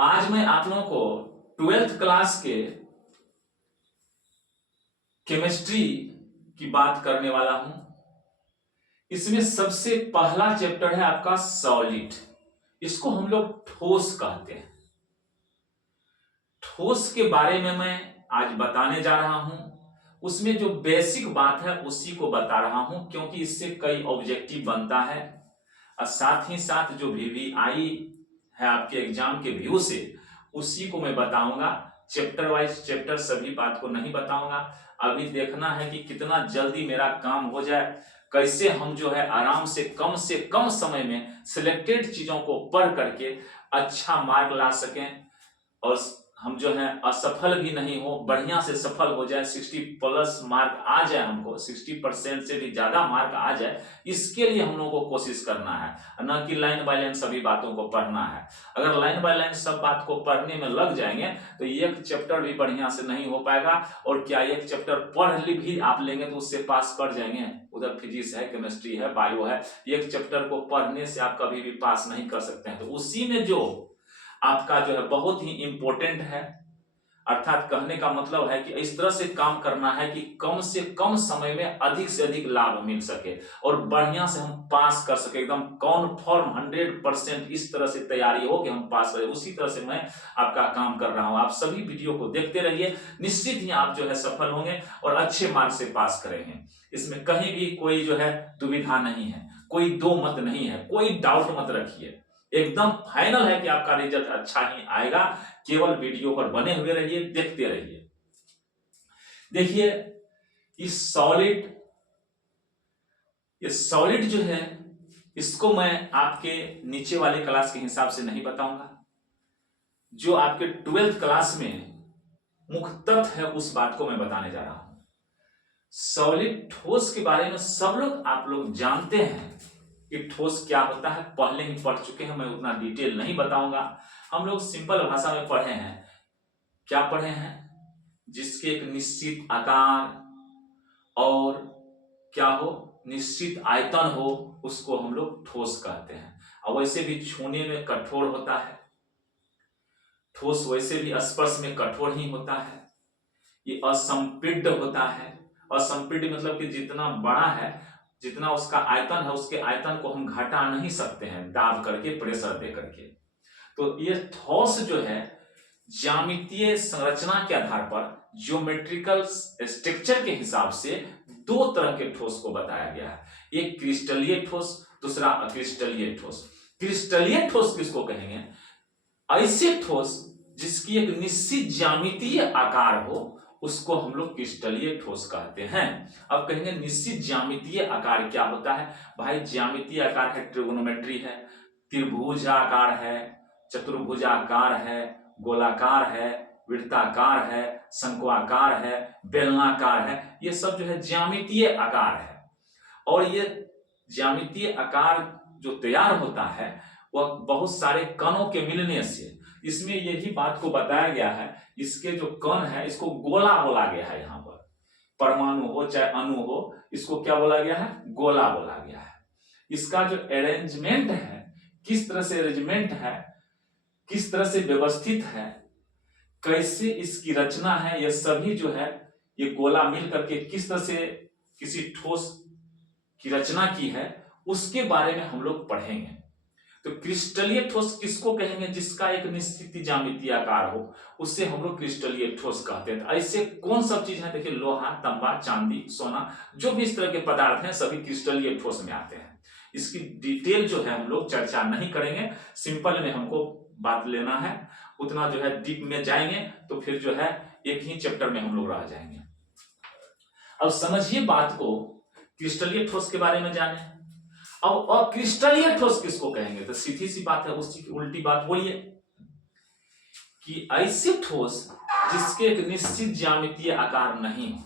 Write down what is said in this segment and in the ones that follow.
आज मैं आप लोगों को 12th क्लास के केमिस्ट्री की बात करने वाला हूं। इसमें सबसे पहला चैप्टर है आपका सॉलिड। इसको हम लोग ठोस कहते हैं। ठोस के बारे में मैं आज बताने जा रहा हूं। उसमें जो बेसिक बात है उसी को बता रहा हूं, क्योंकि इससे कई ऑब्जेक्टिव बनता है और साथ ही साथ जो VVI है आपके एग्जाम के व्यू से उसी को मैं बताऊंगा। चैप्टर वाइज चैप्टर सभी बात को नहीं बताऊंगा। अभी देखना है कि कितना जल्दी मेरा काम हो जाए, कैसे हम जो है आराम से कम समय में सिलेक्टेड चीजों को पढ़ करके अच्छा मार्क ला सकें और हम जो है असफल भी नहीं हो, बढ़िया से सफल हो जाए, 60+ मार्क आ जाए, हमको 60% से भी ज्यादा मार्क आ जाए। इसके लिए हम लोगों को कोशिश करना है, न कि लाइन बाय लाइन सभी बातों को पढ़ना है। अगर लाइन बाय लाइन सब बात को पढ़ने में लग जाएंगे तो एक चैप्टर भी बढ़िया से नहीं हो पाएगा। और क्या एक चैप्टर पढ़ ली भी आप लेंगे तो उससे पास कर जाएंगे? उधर फिजिक्स है, केमिस्ट्री है, बायो है, एक चैप्टर को पढ़ने से आप कभी भी पास नहीं कर सकते हैं। तो उसी में जो आपका जो है बहुत ही इंपॉर्टेंट है, अर्थात कहने का मतलब है कि इस तरह से काम करना है कि कम से कम समय में अधिक से अधिक लाभ मिल सके और बढ़िया से हम पास कर सके, एकदम कॉन्फर्म 100% इस तरह से तैयारी हो कि हम पास करें। उसी तरह से मैं आपका काम कर रहा हूं। आप सभी वीडियो को देखते रहिए, निश्चित ही आप जो है सफल होंगे और अच्छे मार्क्स से पास करेंगे। इसमें कहीं भी कोई जो है दुविधा नहीं है, कोई दो मत नहीं है, कोई डाउट मत रखिए। एकदम फाइनल है कि आपका रिजल्ट अच्छा ही आएगा। केवल वीडियो पर बने हुए रहिए, देखते रहिए। देखिए ये सॉलिड जो है इसको मैं आपके नीचे वाले क्लास के हिसाब से नहीं बताऊंगा। जो आपके 12th क्लास में मुख्य तथ्य है उस बात को मैं बताने जा रहा हूं। सॉलिड ठोस के बारे में सब आप लोग जानते हैं कि ठोस क्या होता है, पहले ही पढ़ चुके हैं। मैं उतना डिटेल नहीं बताऊंगा। हम लोग सिंपल भाषा में पढ़े हैं। क्या पढ़े हैं? जिसके एक निश्चित आकार और क्या हो, निश्चित आयतन हो, उसको हम लोग ठोस कहते हैं। और वैसे भी छूने में कठोर होता है। ठोस वैसे भी स्पर्श में कठोर ही होता है। ये असंपीड्य होता है। असंपीड्य मतलब कि जितना बड़ा है, जितना उसका आयतन है, उसके आयतन को हम घटा नहीं सकते हैं दाब करके, प्रेशर दे करके। तो ये ठोस जो है ज्यामितीय संरचना के आधार पर, ज्योमेट्रिकल स्ट्रक्चर के हिसाब से दो तरह के ठोस को बताया गया है। एक क्रिस्टलीय ठोस, दूसरा अक्रिस्टलीय ठोस। क्रिस्टलीय ठोस किसको कहेंगे? ऐसे ठोस जिसकी एक निश्चित ज्यामितीय आकार हो, उसको हम लोग क्रिस्टलीय ठोस कहते हैं। अब कहेंगे निश्चित ज्यामितीय आकार क्या होता है? भाई ज्यामितीय आकार है, ट्रिगोनोमेट्री है, त्रिभुजाकार है, चतुर्भुजाकार है, गोलाकार है, वृत्ताकार है, शंक्वाकार है, बेलनाकार है। ये सब जो है ज्यामितीय आकार है। और ये ज्यामितीय आकार जो तैयार होता है वह बहुत सारे कणों के मिलने से। इसमें यही बात को बताया गया है, इसके जो कण है इसको गोला बोला गया है। यहाँ पर परमाणु हो चाहे अणु हो, इसको क्या बोला गया है? गोला बोला गया है। इसका जो अरेंजमेंट है, किस तरह से अरेंजमेंट है, किस तरह से व्यवस्थित है, कैसे इसकी रचना है, यह सभी जो है ये गोला मिल करके किस तरह से किसी ठोस की रचना की है, उसके बारे में हम लोग पढ़ेंगे। तो क्रिस्टलीय ठोस किसको कहेंगे? जिसका एक निश्चित ज्यामितीय आकार हो, उससे हम लोग क्रिस्टलीय ठोस कहते हैं। तो ऐसे कौन सब चीज है? देखिए लोहा, तांबा, चांदी, सोना, जो भी इस तरह के पदार्थ हैं सभी क्रिस्टलीय ठोस में आते हैं। इसकी डिटेल जो है हम लोग चर्चा नहीं करेंगे, सिंपल में हमको बात लेना है। उतना जो है डीप में जाएंगे तो फिर जो है एक ही चैप्टर में हम लोग रह जाएंगे। अब समझिए बात को, क्रिस्टलीय ठोस के बारे में जाने। अब अक्रिस्टलीय ठोस किसको कहेंगे? तो सीधी सी बात है, उसी की उल्टी बात बोलिए कि ऐसे ठोस जिसके एक निश्चित ज्यामितीय आकार नहीं हो,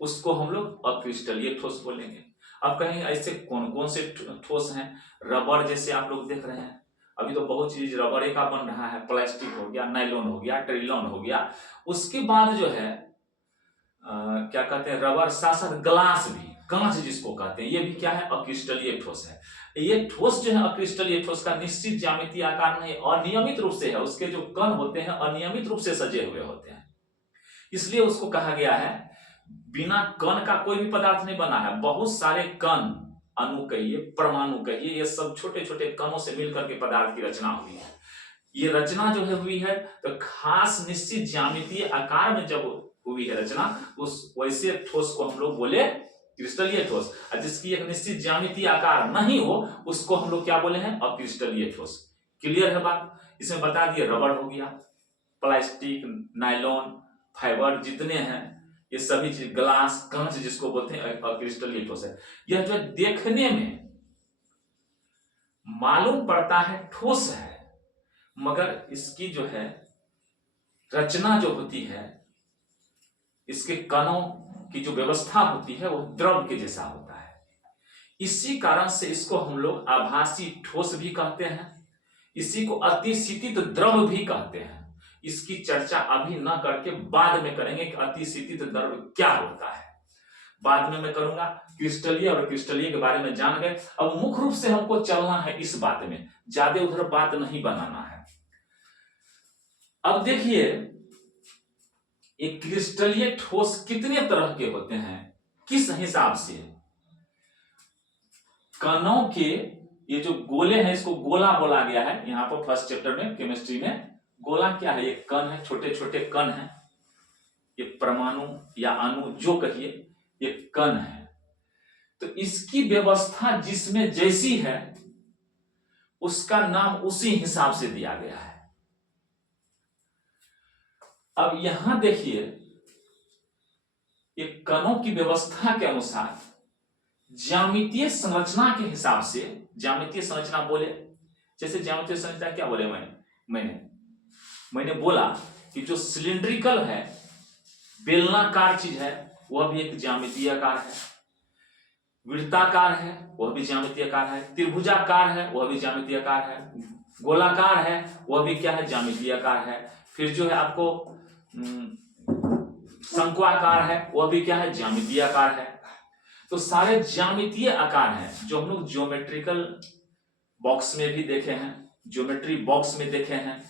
उसको हम लोग अक्रिस्टलीय ठोस बोलेंगे। अब कहेंगे ऐसे कौन कौन से ठोस हैं? रबर जैसे आप लोग देख रहे हैं, अभी तो बहुत चीज रबर का बन रहा है, प्लास्टिक हो गया, नायलॉन हो गया, ट्रिलॉन हो गया। उसके बाद जो है क्या कहते हैं, रबर साथ साथ ग्लास भी, कांच जिसको कहते हैं, ये भी क्या है, अक्रिस्टलीय ठोस है। ये ठोस जो है अक्रिस्टलीय ठोस का निश्चित ज्यामितीय आकार नहीं, अनियमित रूप से है, उसके जो कण होते हैं अनियमित रूप से सजे हुए होते हैं, इसलिए उसको कहा गया है बिना कण का कोई भी पदार्थ नहीं बना है। बहुत सारे कण, अणु कहिए, परमाणु कहिए, ये सब छोटे छोटे कणों से मिलकर के पदार्थ की रचना हुई है। ये रचना जो है हुई है तो खास निश्चित ज्यामितीय आकार में जब हुई है रचना, उस वैसे ठोस को हम लोग बोले क्रिस्टलीय ठोस। और जिसकी एक निश्चित ज्यामितीय आकार नहीं हो उसको हम लोग क्या बोले हैं, अक्रिस्टलीय ठोस। क्लियर है बात? इसमें बता दिए रबड़ हो गया, प्लास्टिक, नायलॉन, फाइबर जितने हैं ये सभी चीज, ग्लास, कांच जिसको बोलते हैं अक्रिस्टलीय ठोस है। यह जो देखने में मालूम पड़ता है ठोस है, मगर इसकी जो है रचना जो होती है, इसके कणों की जो व्यवस्था होती है वो द्रव के जैसा होता है। इसी कारण से इसको हम लोग आभासी ठोस भी कहते हैं, इसी को अतिशीतित द्रव भी कहते हैं। इसकी चर्चा अभी न करके बाद में करेंगे कि अतिशीतित द्रव क्या होता है, बाद में मैं करूंगा। क्रिस्टलीय और क्रिस्टलीय के बारे में जान गए, अब मुख्य रूप से हमको चलना है इस बात में, ज्यादा उधर बात नहीं बनाना है। अब देखिए एक क्रिस्टलीय ठोस कितने तरह के होते हैं, किस हिसाब से? कणों के ये जो गोले हैं इसको गोला बोला गया है, यहां पर फर्स्ट चैप्टर में केमिस्ट्री में। गोला क्या है? ये कण है, छोटे छोटे कण हैं, ये परमाणु या अणु जो कहिए, ये कण है। तो इसकी व्यवस्था जिसमें जैसी है उसका नाम उसी हिसाब से दिया गया है। अब यहां देखिए ये कणों की व्यवस्था के अनुसार ज्यामितीय संरचना के हिसाब से, ज्यामितीय संरचना बोले, जैसे ज्यामितीय संरचना क्या बोले मैंने बोला कि जो सिलिंड्रिकल है, बेलनाकार चीज है, वह भी एक ज्यामितीय आकार है। वृत्ताकार है वह भी ज्यामितीय आकार है। त्रिभुजाकार है वह भी ज्यामितीय आकार है। गोलाकार है वह भी क्या है, ज्यामितीय आकार है। फिर जो है आपको शंक्वाकार है वह भी क्या है, ज्यामितीय आकार है। तो सारे ज्यामितीय आकार हैं जो हम लोग ज्योमेट्रिकल बॉक्स में भी देखे हैं, ज्योमेट्री बॉक्स में देखे हैं,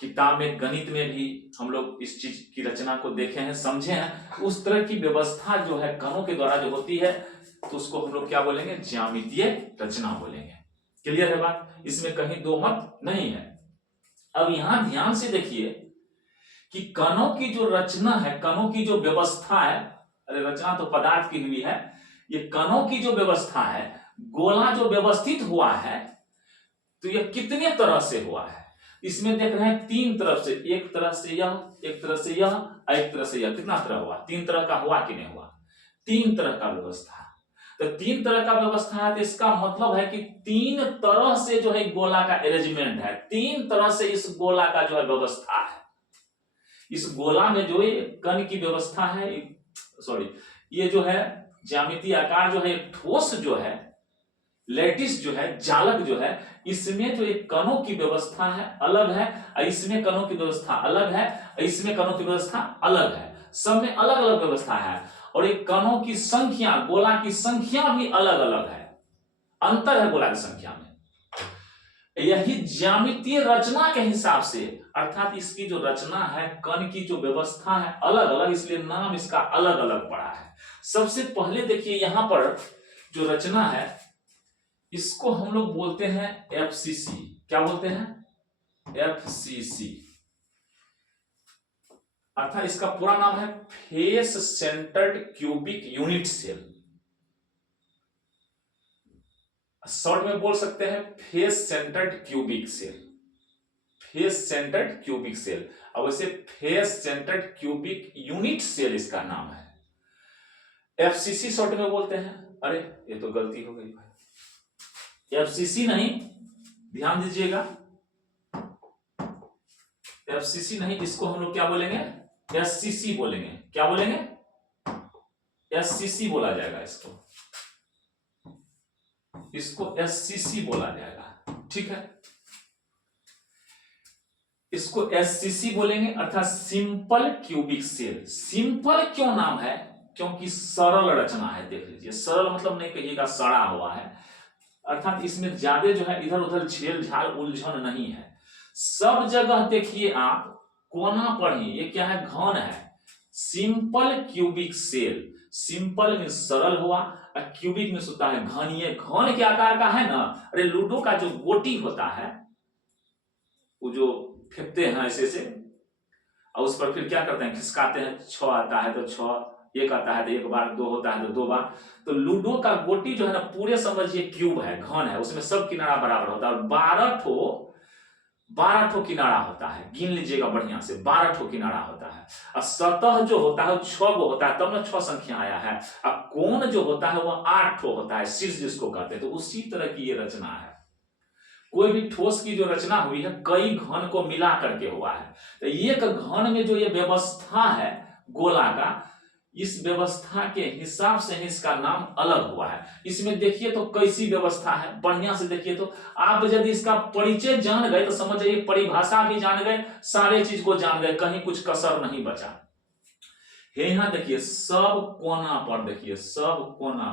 किताब में गणित में भी हम लोग इस चीज की रचना को देखे हैं, समझे हैं। उस तरह की व्यवस्था जो है कणों के द्वारा जो होती है तो उसको हम लोग क्या बोलेंगे, ज्यामितीय रचना बोलेंगे। क्लियर है बात? इसमें कहीं दो मत नहीं है। अब यहां ध्यान से देखिए कि कणों की जो रचना है, कणों की जो व्यवस्था है, अरे रचना तो पदार्थ की हुई है, ये कणों की जो व्यवस्था है, गोला जो व्यवस्थित हुआ है, तो यह कितने तरह से हुआ है? इसमें देख रहे हैं तीन तरफ से, एक तरह से यह, एक तरह से यह, एक तरह से यह। कितना तरह हुआ? तीन तरह का हुआ कि नहीं हुआ? तीन तरह का व्यवस्था। तो तीन तरह का व्यवस्था है तो इसका मतलब है कि तीन तरह से जो है गोला का अरेंजमेंट है, तीन तरह से इस गोला का जो है व्यवस्था है। इस गोला में जो है कण की व्यवस्था है, सॉरी, ये जो है ज्यामितीय आकार जो है, ठोस जो है, लैटिस जो है, जालक जो है, इसमें जो एक कणों की व्यवस्था है अलग है, इसमें कणों की व्यवस्था अलग है, इसमें कणों की व्यवस्था अलग है, सब में अलग अलग व्यवस्था है। और एक कणों की संख्या, गोला की संख्या भी अलग अलग है, अंतर है गोला की संख्या में। यही ज्यामितीय रचना के हिसाब से, अर्थात इसकी जो रचना है, कण की जो व्यवस्था है अलग अलग, इसलिए नाम इसका अलग अलग पड़ा है। सबसे पहले देखिए यहां पर जो रचना है इसको हम लोग बोलते हैं एफसीसी। क्या बोलते हैं? एफसीसी, अर्थात इसका पूरा नाम है face centred cubic unit cell. Short में बोल सकते हैं face centred cubic cell, face centred cubic cell. अब वैसे face centred cubic unit cell इसका नाम है, एफसीसी शॉर्ट में बोलते हैं। अरे ये तो गलती हो गई भाई, एफसीसी नहीं, ध्यान दीजिएगा, एफसीसी नहीं, इसको हम लोग क्या बोलेंगे, एससीसी बोलेंगे। क्या बोलेंगे? एससीसी बोला जाएगा इसको, इसको एससीसी बोला जाएगा। ठीक है, इसको एससीसी बोलेंगे, अर्थात सिंपल क्यूबिक सेल। सिंपल क्यों नाम है? क्योंकि सरल रचना है। देख लीजिए, सरल मतलब नहीं कहिएगा सड़ा हुआ है, अर्थात इसमें ज्यादा जो है इधर उधर झेल झाल उलझन नहीं है। सब जगह देखिए आप कोना पर ही, ये क्या है, घन है। सिंपल क्यूबिक सेल, सिंपल में सरल हुआ और क्यूबिक में होता है घन। ये घन के आकार का है ना। अरे लूडो का जो गोटी होता है, वो जो फेंकते हैं ऐसे से, और उस पर फिर क्या करते हैं, खिसकाते हैं, 6 आता है तो 6, 1 आता है तो 1 बार, 2 होता है तो 2 बार। तो लूडो का गोटी जो है ना पूरे समझिए क्यूब है, घन है, उसमें सब किनारा बराबर होता है और 12 ठो किनारा होता है। गिन लीजिएगा बढ़िया से, 12 ठो किनारा होता है। और सतह जो होता है 6 गो होता है, तब ना 6 संख्या आया है। अब कोण जो होता है वो 8 ठो होता है, शीर्ष जिसको कहते हैं। तो उसी तरह की ये रचना है। कोई भी ठोस की जो रचना हुई है कई घन को मिला करके हुआ है। तो एक घन में जो ये व्यवस्था है गोला का, इस व्यवस्था के हिसाब से इसका नाम अलग हुआ है। इसमें देखिए तो कैसी व्यवस्था है, बढ़िया से देखिए तो। आप यदि इसका परिचय जान गए तो समझ जाइए परिभाषा भी जान गए, सारे चीज को जान गए, कहीं कुछ कसर नहीं बचा। यहां देखिए सब कोना पर, देखिए सब कोना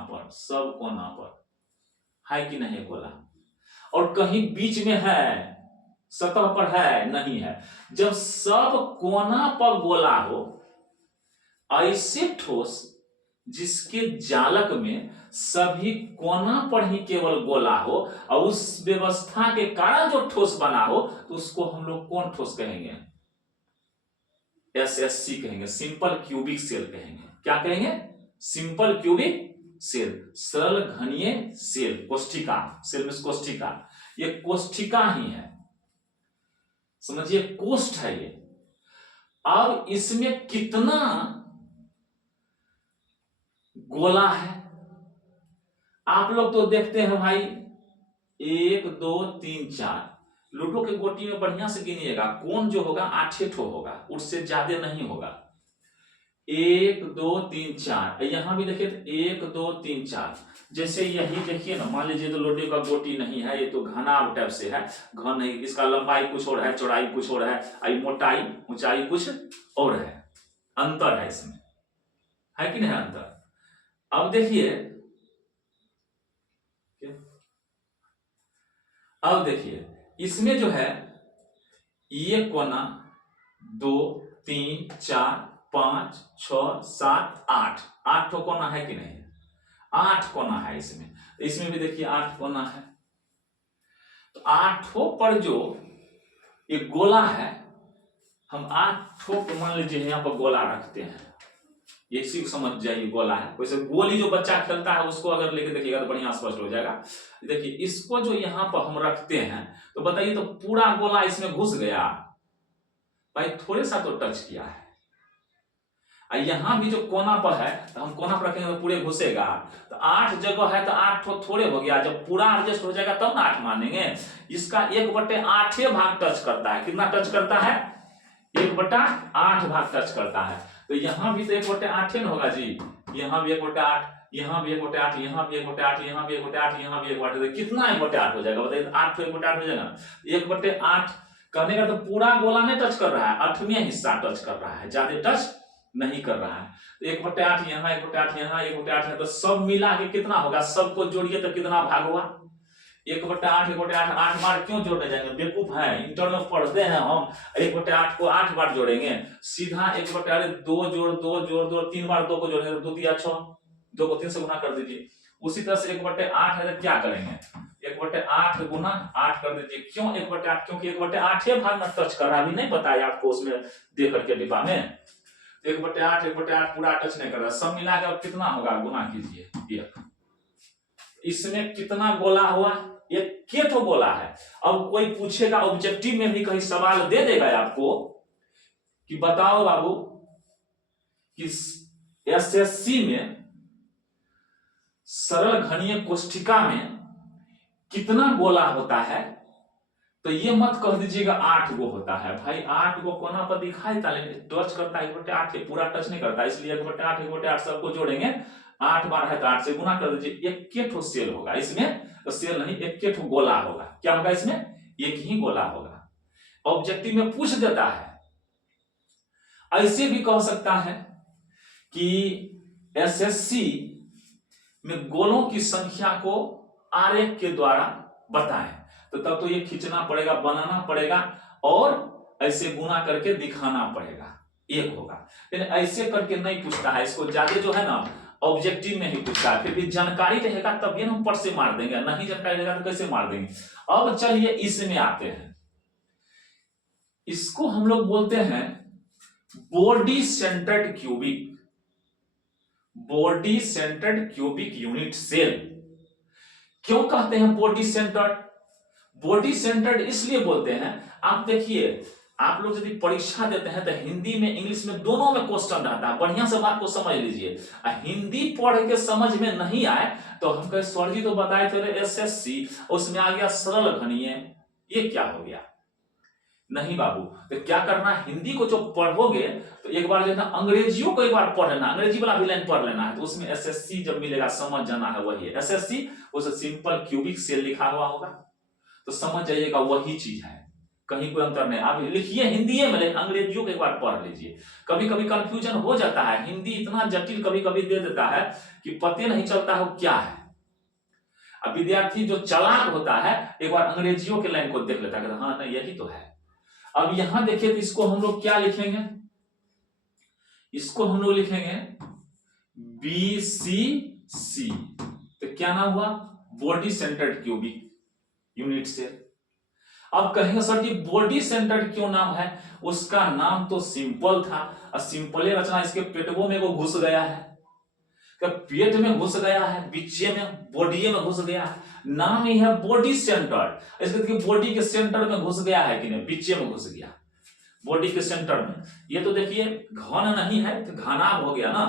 पर है कि नहीं गोला, और कहीं बीच में है, सतह पर है नहीं है। जब सब कोना पर गोला हो, ऐसे ठोस जिसके जालक में सभी कोना पर ही केवल गोला हो और उस व्यवस्था के कारण जो ठोस बना हो, तो उसको हम लोग कौन ठोस कहेंगे, SSC कहेंगे, सिंपल क्यूबिक सेल कहेंगे। क्या कहेंगे, सिंपल क्यूबिक सेल, सरल घनीय सेल, कोष्ठिका, सेल में कोष्ठिका, ये कोष्ठिका ही है, समझिए कोष्ठ है ये। अब इसमें कितना गोला है, आप लोग तो देखते हैं भाई 1 2 3 4, लूडो के गोटी में बढ़िया से गिनिएगा, कोण जो होगा 8 ठो होगा, उससे ज्यादा नहीं होगा। 1 2 3 4, यहां भी देखिए 1 2 3 4। जैसे यही देखिए ना, मान लीजिए तो लोटे का गोटी नहीं है, ये तो घना टाइप से है, घन नहीं, इसका लंबाई कुछ और है, चौड़ाई कुछ और है, मोटाई ऊंचाई कुछ और है, अंतर है इसमें, है कि नहीं अंतर। अब देखिए, अब देखिए इसमें जो है ये कोना 2 3 4 5 6 7 8, 8 ठो कोना है कि नहीं, 8 कोना है इसमें। तो इसमें भी देखिए 8 कोना है। तो 8 पर जो ये गोला है, हम 8 को मान लीजिए यहाँ पर गोला रखते हैं, ये इसी को समझ जाइए गोला है। वैसे गोली जो बच्चा खेलता है उसको अगर लेके देखिएगा तो बढ़िया स्पष्ट हो जाएगा। देखिए इसको जो यहाँ पर हम रखते हैं, तो बताइए तो पूरा गोला इसमें घुस गया भाई, थोड़े सा तो टच किया है। यहाँ भी जो कोना पर है, तो हम कोना पर रखेंगे तो पूरे घुसेगा। तो 8 जगह है तो 8 ठो थोड़े हो गया, जब पूरा एडजस्ट हो जाएगा तब ना 8 मानेंगे। इसका 1/8 भाग टच करता है, कितना टच करता है, 1/8 भाग टच करता है। तो यहाँ भी तो 1/8 न होगा जी, यहाँ भी 1/8, यहाँ भी 1/8, यहाँ भी 1/8, यहाँ भी 1/8, यहाँ भी 1/8, कितना 1/8 हो जाएगा बताइए, 8 तो 1/8 हो जाएगा। 1/8 करने का तो पूरा गोला नहीं टच कर रहा है, 8वां हिस्सा टच कर रहा है, ज्यादा टच नहीं कर रहा है। तो 1/8 यहाँ, 1/8 यहाँ, 1/8 है, तो सब मिला के कितना होगा, सबको जोड़िए तो कितना भाग हुआ, 1/8, 1/8, 8 बार क्यों जोड़ने जाएंगे, बेवकूफ है, इंटर में पढ़ते हैं हम। 1/8 को 8 बार जोड़ेंगे, सीधा 1/8 2 जोड़ 2 जोड़ 2, 3 बार 2 को जोड़ेंगे, 2 दिया 6, 2 को 3 से गुना कर दीजिए। उसी तरह से 1/8 है तो क्या करेंगे, 1/8 गुना 8 कर दीजिए। क्यों 1/8, क्योंकि 1/8 भाग में टच कर रहा, अभी नहीं बताया आपको उसमें दे करके डिब्बा में। 1/8 पूरा टच नहीं कर रहा, सब मिलाकर कितना होगा, गुना कीजिए। इसमें कितना गोला हुआ, ये केठो गोला है। अब कोई पूछेगा ऑब्जेक्टिव में भी कहीं सवाल दे देगा आपको कि बताओ बाबू कि SSC में सरल घनीय कोष्ठिका में कितना गोला होता है, तो ये मत कह दीजिएगा 8 गो होता है भाई, 8 गो कोना पर दिखाई देता लेकिन टच करता है 1/8, पूरा टच नहीं करता, इसलिए 1/8 1/8 सबको जोड़ेंगे, 8 बार है तो 8 से गुना कर दीजिए, एक ठो सेल होगा इसमें, तो सेल नहीं एक ठो गोला होगा। क्या होगा इसमें, एक ही गोला होगा। ऑब्जेक्टिव में पूछ देता है। ऐसे भी कह सकता है कि एसएससी में गोलों की संख्या को आरेख के द्वारा बताएं। तो तब तो ये खींचना पड़ेगा, बनाना पड़ेगा और ऐसे गुना करके दिखाना पड़ेगा, एक होगा। लेकिन ऐसे करके नहीं पूछता है, इसको ज्यादा जो है ना ऑब्जेक्टिव में ही पूछता है। फिर भी जानकारी रहेगा तब ये हम पर से मार देंगे, नहीं जानकारी रहेगा तो कैसे मार देंगे। अब चलिए इसमें आते हैं, इसको हम लोग बोलते हैं body centred cubic, body centred cubic unit cell. क्यों कहते हैं बॉडी सेंटर्ड? बॉडी सेंटर्ड इसलिए बोलते हैं, आप देखिए आप लोग यदि परीक्षा देते हैं तो हिंदी में इंग्लिश में दोनों में क्वेश्चन रहता है, बढ़िया से बात को समझ लीजिए। हिंदी पढ़ के समझ में नहीं आए तो हम कहे सर जी तो बताए थे एसएससी, उसमें आ गया सरल घनीय, ये क्या हो गया? नहीं बाबू, तो क्या करना, हिंदी को जो पढ़ोगे तो एक बार जो है ना अंग्रेजियों को एक बार पढ़ लेना, अंग्रेजी वाला भी लाइन पढ़ लेना है, तो उसमें एसएससी जब मिलेगा समझ जाना है वही एसएससी, उसे सिंपल क्यूबिक सेल लिखा हुआ होगा तो समझ जाइएगा वही चीज है, कहीं कोई अंतर नहीं। आप लिखिए हिंदी में, लेकिन अंग्रेजियों को एक बार पढ़ लीजिए। कभी कभी कंफ्यूजन हो जाता है, हिंदी इतना जटिल कभी कभी दे देता है कि पते नहीं चलता है क्या है। अब विद्यार्थी जो चालाक होता है एक बार अंग्रेजियों के लाइन को देख लेता है, हाँ नहीं यही तो है। अब यहां देखिए तो इसको हम लोग क्या लिखेंगे, इसको हम लोग लिखेंगे BCC, तो क्या नाम हुआ, body centred cubic unit cell. अब कहेंगे सर जी बॉडी सेंटर्ड क्यों नाम है, उसका नाम तो सिंपल था, और सिंपल रचना इसके पेटवों में वो घुस गया है, पेट में घुस गया है, बीचे में बॉडी में घुस गया है, नाम ही है बॉडी सेंटर्ड। इसके देखिए बॉडी के सेंटर में घुस गया है कि नहीं, बीचे में घुस गया, बॉडी के सेंटर में। ये तो देखिए घन नहीं है तो घनाभ हो गया ना,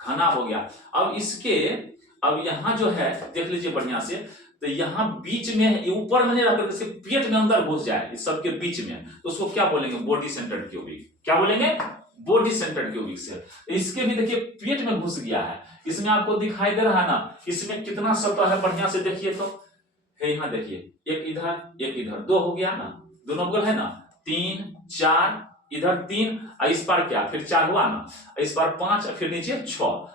घनाभ हो गया। अब इसके अब यहां जो है देख लीजिए बढ़िया से, तो यहाँ बीच में ऊपर में नहीं रखकर इसके पेट में अंदर घुस जाए, इस सबके बीच में, तो उसको क्या बोलेंगे, बॉडी सेंटर्ड क्यूबिक। क्या बोलेंगे, बॉडी सेंटर्ड क्यूबिक सेल। इसके भी देखिए पेट में घुस गया है, इसमें आपको दिखाई दे रहा है ना, इसमें कितना सतह है बढ़िया से देखिए तो है, यहाँ देखिए एक इधर एक इधर, दो हो गया ना, दोनों बगल है ना, 3 4, इधर 3, इस पार क्या फिर 4 हुआ ना, इस पार 5, फिर नीचे 6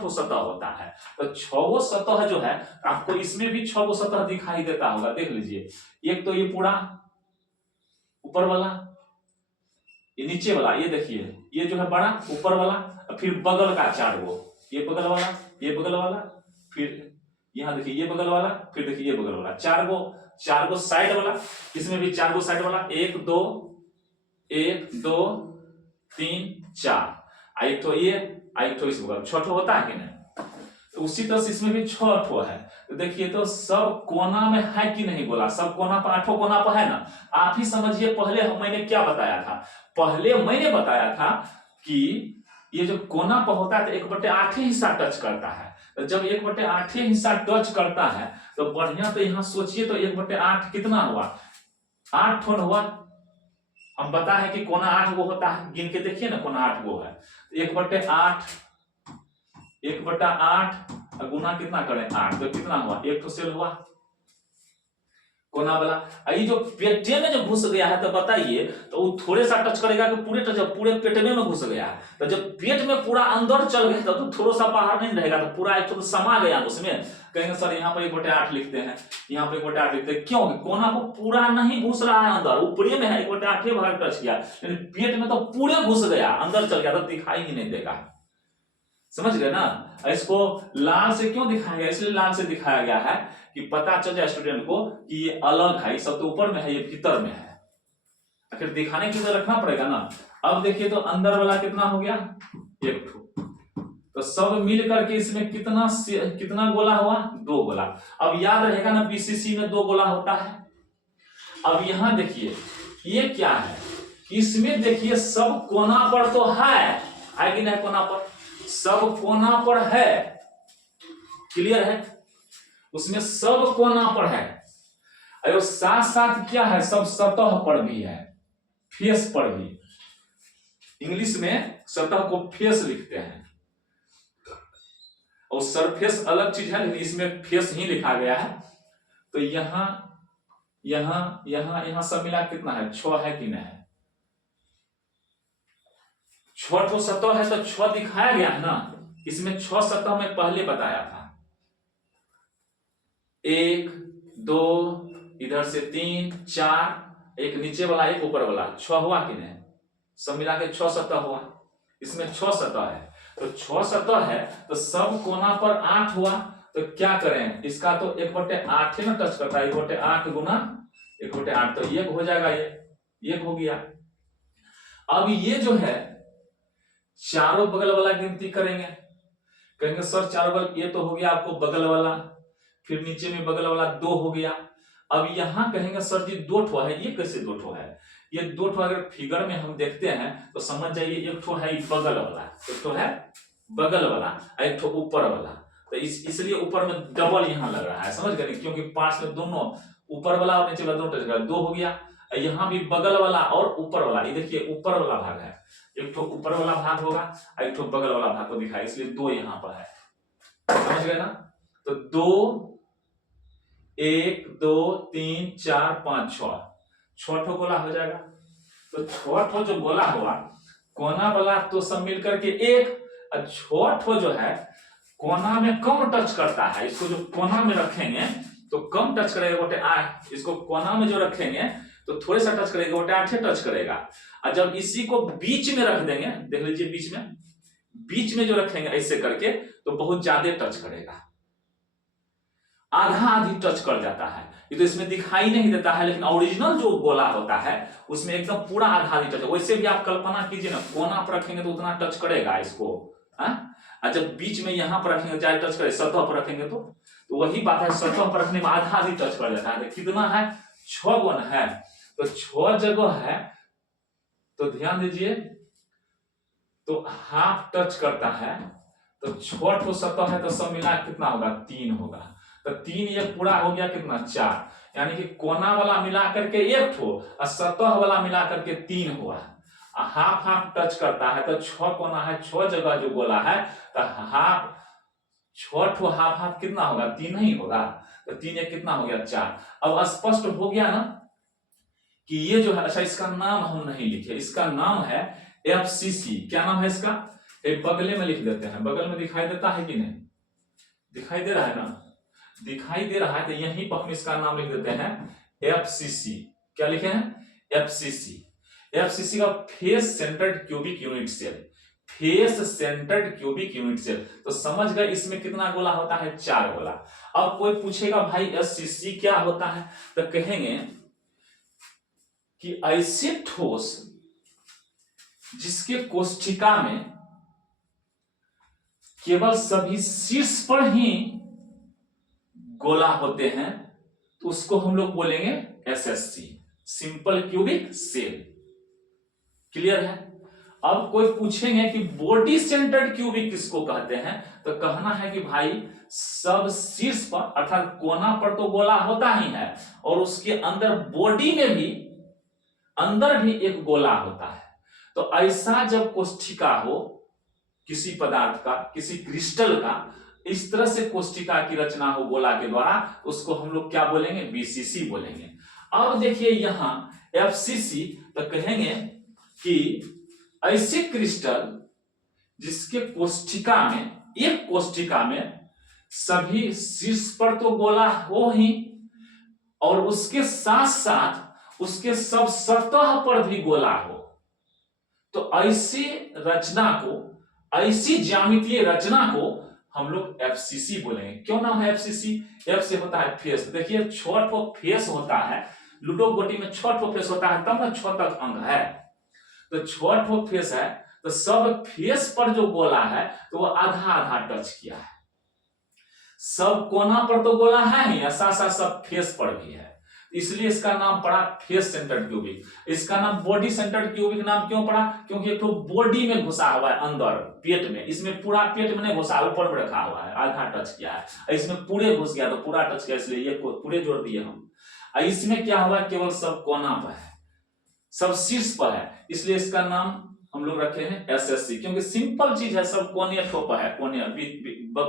ठो सतह होता है। तो 6 सतह जो है आपको इसमें भी 6 सतह दिखाई देता होगा, देख लीजिए। एक तो ये पूरा ऊपर वाला, ये नीचे वाला, ये देखिए ये जो है बड़ा ऊपर वाला, फिर बगल का 4 गो, ये बगल वाला, ये बगल वाला, फिर यहाँ देखिए ये बगल वाला, फिर देखिए ये बगल वाला, 4 गो साइड वाला, इसमें भी 4 गो साइड वाला, 1 2 3 4, एक तो ये एक तो इस बगल, 6 ठो होता है कि नहीं। तो उसी तरह से इसमें भी 6 ठो है। तो देखिए तो सब कोना में है कि नहीं बोला, सब कोना पर 8 कोना पर है ना। आप ही समझिए पहले मैंने क्या बताया था, पहले मैंने बताया था कि ये जो कोना पर होता है तो 1/8 हिस्सा टच करता है। तो जब 1/8 हिस्सा टच करता है तो बढ़िया, तो यहाँ सोचिए तो 1/8 कितना हुआ, 8 ठो हुआ। हम बता है कि कोना 8 गो होता है, गिन के देखिए ना कोना 8 गो है, 1/8 गुना कितना करें 8, तो कितना हुआ, 1 तो सेल हुआ कोना वाला। ये जो पेटे में जो घुस गया है तो बताइए, तो वो थोड़े सा टच करेगा कि पूरे टच, पूरे पेटे में घुस गया है, तो जब पेट में पूरा अंदर चल गया तो थोड़ा सा बाहर नहीं रहेगा, तो पूरा एक तो समा गया उसमें। कहेंगे सर यहाँ पर 1/8 लिखते हैं, यहाँ पे 1/8 लिखते हैं, क्यों, कोना को पूरा नहीं घुस रहा है अंदर, ऊपरी में है 1/8 भाग टच किया, लेकिन पेट में तो पूरे घुस गया, अंदर चल गया, तो दिखाई ही नहीं देगा। समझ गए ना। इसको लाल से क्यों दिखाया गया, इसलिए लाल से दिखाया गया है कि पता चल जाए स्टूडेंट को कि ये अलग है, सब तो ऊपर में है, ये भीतर में है, आखिर दिखाने के लिए रखना पड़ेगा ना। अब देखिए तो अंदर वाला कितना हो गया, 1 ठो, तो सब मिल करके इसमें कितना गोला हुआ, 2 गोला। अब याद रहेगा ना बीसीसी में 2 गोला होता है। अब यहां देखिए ये क्या है, इसमें देखिए सब कोना पर तो है कि नहीं, कोना पर सब कोना पर है, क्लियर है, उसमें सब कोना पर है, और साथ साथ क्या है, सब सतह पर भी है, फेस पर भी। इंग्लिश में सतह को फेस लिखते हैं, और सरफेस अलग चीज है, लेकिन इसमें फेस ही लिखा गया है। तो यहां यहां यहां यहां सब मिला कितना है, 6 है कि नहीं है, 6 ठो सतह है तो 6 दिखाया गया है ना। इसमें 6 सतह मैं पहले बताया था, 1 2 इधर से 3 4, एक नीचे वाला एक ऊपर वाला, 6 हुआ कि नहीं? सब मिला के 6 सतह हुआ। इसमें 6 सतह है, तो 6 सतह है तो सब कोना पर 8 हुआ। तो क्या करें, इसका तो 1/8 ही ना टच करता है, 1/8 गुना 1/8, तो 1 हो जाएगा, ये 1 हो गया। अब ये जो है चारों बगल वाला गिनती करेंगे, कहेंगे सर चारों बगल, ये तो हो गया आपको बगल वाला, फिर नीचे में बगल वाला 2 हो गया। अब यहां कहेंगे सर जी 2 ठो है, ये कैसे 2 ठो है? ये 2 ठो अगर फिगर में हम देखते हैं तो समझ जाइए, एक ठो है बगल वाला, एक ठो है बगल वाला, एक ठो ऊपर वाला। तो इसलिए ऊपर में डबल यहाँ लग रहा है, समझ गए? क्योंकि पार्ट्स में दोनों ऊपर वाला और नीचे वाला दोनों टच कर, 2 हो गया। यहाँ भी बगल वाला और ऊपर वाला, ये देखिए ऊपर वाला भाग है, एक ठो ऊपर वाला भाग होगा, एक ठो बगल वाला भाग को दिखाया, इसलिए 2 यहाँ पर है, समझ गए ना? तो 2 1 2 3 4 5 6 ठो गोला हो जाएगा। तो 6 ठो जो गोला हुआ, कोना वाला तो सब मिलकर के 1, और 6 ठो जो है कोना में कम टच करता है, इसको जो कोना में रखेंगे तो कम टच करेगा, 8, इसको कोना में जो रखेंगे तो थोड़े सा टच करेगा, 8 टच करेगा। और जब इसी को बीच में रख देंगे, देख लीजिए बीच में जो रखेंगे ऐसे करके, तो बहुत ज्यादा टच करेगा, आधा आधी टच कर जाता है। ये तो इसमें दिखाई नहीं देता है, लेकिन ओरिजिनल जो गोला होता है उसमें एकदम पूरा आधा आधी टच। वैसे भी आप कल्पना कीजिए ना, कोना पर रखेंगे तो उतना टच करेगा इसको, और जब बीच में यहाँ पर रखेंगे चाहे टच करे, सतह पर रखेंगे तो वही बात है, सतह पर रखने में आधा आधी टच कर जाता है। कितना है? 6 गुना है, तो 6 जगह है, तो ध्यान दीजिए, तो हाफ टच करता है, तो 6 ठो सतह है, तो सब मिला कितना होगा? 3 होगा। तो 3 ये पूरा हो गया कितना? 4, यानी कि कोना वाला मिला करके 1 ठो और सतह वाला मिला करके 3 हुआ। हाफ हाफ टच करता है, तो 6 कोना है, 6 जगह जो गोला है, तो हाफ 6 ठो हाफ हाफ कितना होगा? 3 ही होगा। तो 3 एक कितना हो गया? 4। अब स्पष्ट हो गया ना कि ये जो है, अच्छा इसका नाम हम नहीं लिखे, इसका नाम है FCC। क्या नाम है इसका? एक बगले में लिख देते हैं, बगल में दिखाई देता है कि नहीं? दिखाई दे रहा है ना? दिखाई दे रहा है, तो यहीं पर हम इसका नाम लिख देते हैं FCC। क्या लिखे हैं? FCC। FCC का face centred cubic unit cell, face centred cubic unit cell. तो समझ गए इसमें कितना गोला होता है? 4 गोला। अब कोई पूछेगा भाई FCC क्या होता है, तो कहेंगे कि ऐसे ठोस जिसके कोष्ठिका में केवल सभी शीर्ष पर ही गोला होते हैं, तो उसको हम लोग बोलेंगे SSC, simple cubic cell. Clear है? अब कोई पूछेंगे कि बॉडी सेंटर्ड क्यूबिक किसको कहते हैं, तो कहना है कि भाई सब शीर्ष पर अर्थात कोना पर तो गोला होता ही है, और उसके अंदर बॉडी में भी अंदर भी एक गोला होता है। तो ऐसा जब कोष्ठिका हो किसी पदार्थ का, किसी क्रिस्टल का, इस तरह से कोष्ठिका की रचना हो गोला के द्वारा, उसको हम लोग क्या बोलेंगे? BCC बोलेंगे। अब देखिए यहां FCC, तो कहेंगे कि ऐसे क्रिस्टल जिसके कोष्ठिका में, एक कोष्ठिका में सभी शीर्ष पर तो गोला हो ही, और उसके साथ साथ उसके सब सतह पर भी गोला हो, तो ऐसी रचना को, ऐसी ज्यामितीय रचना को हम लोग FCC बोलेंगे। क्यों नाम है FCC? F से होता है फेस। देखिए 6 ठो फेस होता है, लूडो गोटी में 6 ठो फेस होता है, तब ना 6 तक अंक है। तो 6 ठो फेस है, तो सब फेस पर जो गोला है तो वो आधा आधा टच किया है। सब कोना पर तो गोला है ही, साथ साथ सब फेस पर भी है, इसलिए इसका नाम पड़ा फेस सेंटर्ड क्यूबिक। इसका नाम बॉडी सेंटर्ड क्यूबिक नाम क्यों पड़ा? क्योंकि एक तो बॉडी में घुसा हुआ है, अंदर पेट में, इसमें पूरा पेट में नहीं घुसा, ऊपर में रखा हुआ है, आधा टच किया है, इसमें पूरे घुस गया तो पूरा टच किया, इसलिए ये पूरे जोड़ दिए हम। इसमें क्या हुआ? केवल सब कोना पर है, सब शीर्ष पर है, इसलिए इसका नाम हम लोग रखे हैं एसएससी, क्योंकि सिंपल चीज है, सब कोनिया ठोप है, कोनिया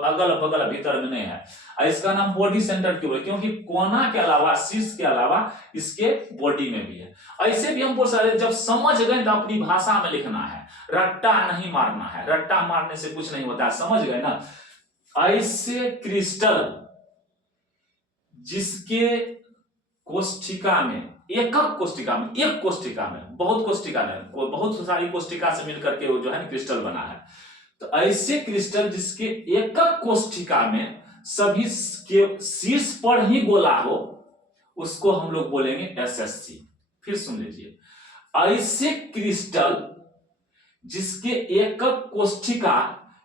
अगल बगल भीतर में नहीं है। और इसका नाम बॉडी सेंटर क्यों है, क्योंकि कोना के अलावा, शीर्ष के अलावा इसके बॉडी में भी है। ऐसे भी हम बोल सकते, जब समझ गए तो अपनी भाषा में लिखना है, रट्टा नहीं मारना है, रट्टा मारने से कुछ नहीं होता है, समझ गए ना। ऐसे क्रिस्टल जिसके कोष्ठिका में, एक कोष्ठिका में, एक कोष्ठिका में, बहुत कोष्ठिका में, बहुत सारी कोष्ठिका से मिलकर के वो जो है क्रिस्टल बना है, तो ऐसे क्रिस्टल जिसके एक कोष्ठिका में सभी के शीर्ष पर ही गोला हो, उसको हम लोग बोलेंगे एसएससी। फिर सुन लीजिए, ऐसे क्रिस्टल जिसके एक कोष्ठिका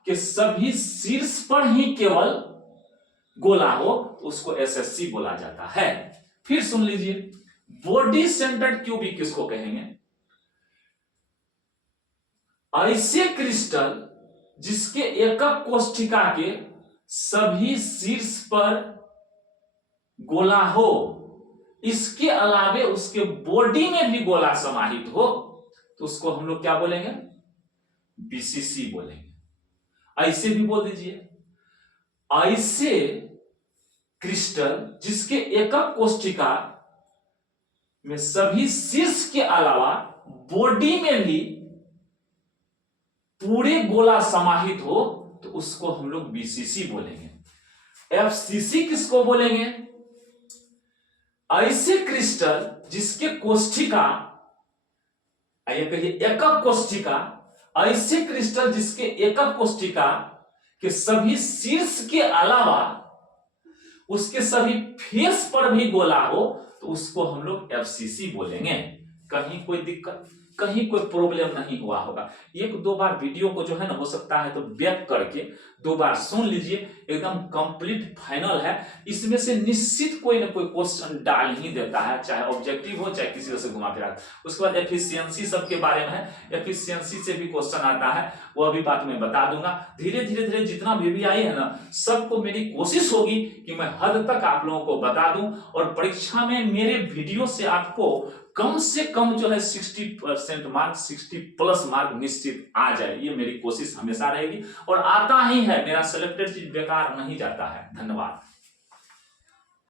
के सभी शीर्ष पर ही केवल गोला हो, उसको एसएससी बोला जाता है। फिर सुन लीजिए, बॉडी सेंटर्ड क्यूबिक किसको कहेंगे? ऐसे क्रिस्टल जिसके एकक कोष्ठिका के सभी शीर्ष पर गोला हो, इसके अलावे उसके बॉडी में भी गोला समाहित हो, तो उसको हम लोग क्या बोलेंगे? बीसीसी बोलेंगे। ऐसे भी बोल दीजिए, ऐसे क्रिस्टल जिसके एकक कोष्ठिका में सभी शीर्ष के अलावा बॉडी में भी पूरे गोला समाहित हो, तो उसको हम लोग बीसीसी बोलेंगे। एफसीसी किसको बोलेंगे? ऐसे क्रिस्टल जिसके कोष्ठिका, कहिए एकक कोष्ठिका, ऐसे क्रिस्टल जिसके एकक कोष्ठिका के सभी शीर्ष के अलावा उसके सभी फेस पर भी गोला हो, तो उसको हम लोग एफसीसी बोलेंगे। कहीं कोई दिक्कत, कहीं कोई प्रॉब्लम नहीं हुआ होगा? एक दो बार वीडियो को जो है ना, हो सकता है तो बैक करके दो बार सुन लीजिए, एकदम कंप्लीट फाइनल है। इसमें से निश्चित कोई ना कोई क्वेश्चन डाल ही देता है, चाहे ऑब्जेक्टिव हो चाहे किसी तरह से घुमा फिरा। उसके बाद एफिशिएंसी सबके बारे में है, एफिशिएंसी से भी क्वेश्चन आता है, वो अभी बात मैं बता दूंगा। धीरे धीरे जितना भी आई है ना, सबको मेरी कोशिश होगी कि मैं हद तक आप लोगों को बता दूं, और परीक्षा में मेरे वीडियो से आपको कम से कम जो है 60% मार्क, 60+ मार्क निश्चित आ जाए, ये मेरी कोशिश हमेशा रहेगी। और आता ही है, मेरा सिलेक्टेड चीज बेकार नहीं जाता है। धन्यवाद।